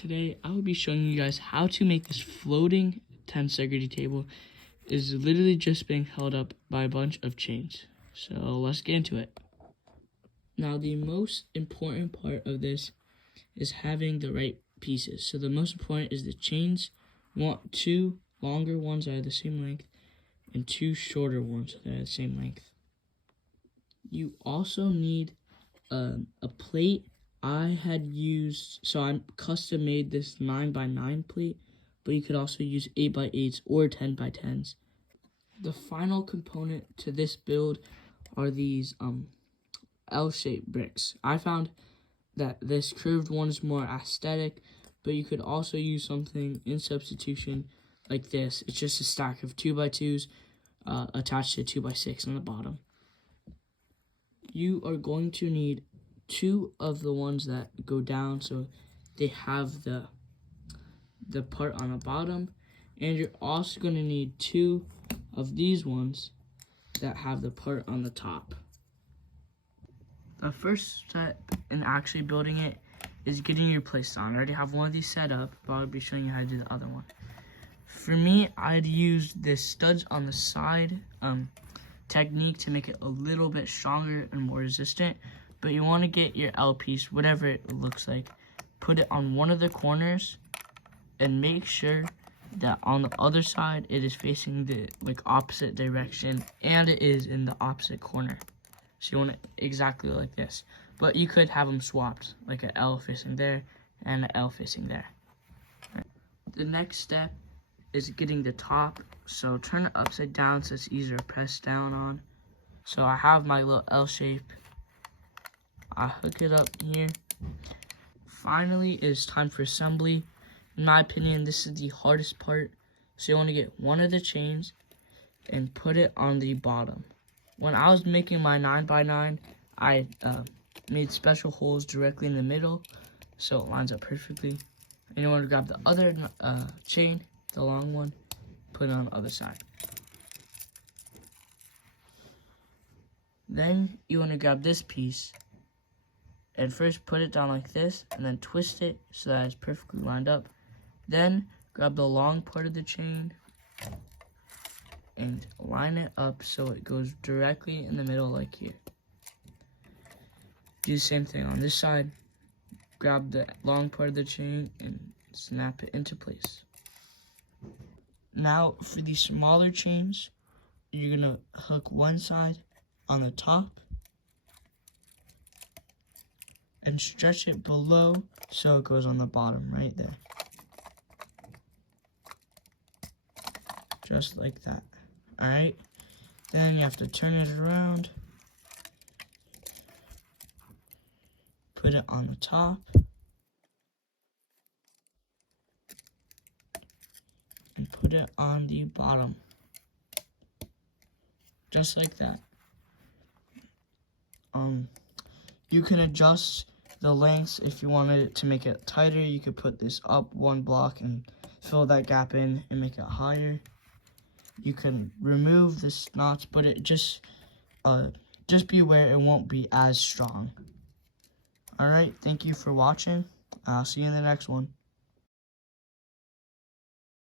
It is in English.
Today I will be showing you guys how to make this floating tensegrity table. It is literally just being held up by a bunch of chains. So let's get into it. Now the most important part of this is having the right pieces. So the most important is the chains. You want two longer ones that are the same length and two shorter ones that are the same length. You also need a plate. I custom made this 9x9 plate, but you could also use 8x8s or 10x10s. The final component to this build are these L-shaped bricks. I found that this curved one is more aesthetic, but you could also use something in substitution like this. It's just a stack of 2x2s attached to 2x6 on the bottom. You are going to need two of the ones that go down, so they have the part on the bottom, and you're also going to need two of these ones that have the part on the top. The first step in actually building it is getting your place on. I already have one of these set up, but I'll be showing you how to do the other one. For me, I'd use this studs on the side technique to make it a little bit stronger and more resistant. But you want to get your L piece, whatever it looks like, put it on one of the corners, and make sure that on the other side it is facing the opposite direction and it is in the opposite corner. So you want it exactly like this. But you could have them swapped, like an L facing there and an L facing there. The next step is getting the top. So turn it upside down so it's easier to press down on. So I have my little L shape. I hook it up here. Finally, it's time for assembly. In my opinion, this is the hardest part. So you want to get one of the chains and put it on the bottom. When I was making my 9x9, I made special holes directly in the middle, so it lines up perfectly. And you want to grab the other chain, the long one, put it on the other side. Then you want to grab this piece and first put it down like this, and then twist it so that it's perfectly lined up. Then grab the long part of the chain and line it up so it goes directly in the middle like here. Do the same thing on this side. Grab the long part of the chain and snap it into place. Now for the smaller chains, you're gonna hook one side on the top and stretch it below so it goes on the bottom right there. Just like that. Alright, then you have to turn it around, put it on the top, and put it on the bottom. Just like that. You can adjust the lengths if you wanted it to make it tighter. You could put this up one block and fill that gap in and make it higher. You can remove the knots, but it just be aware it won't be as strong. Alright, thank you for watching. I'll see you in the next one.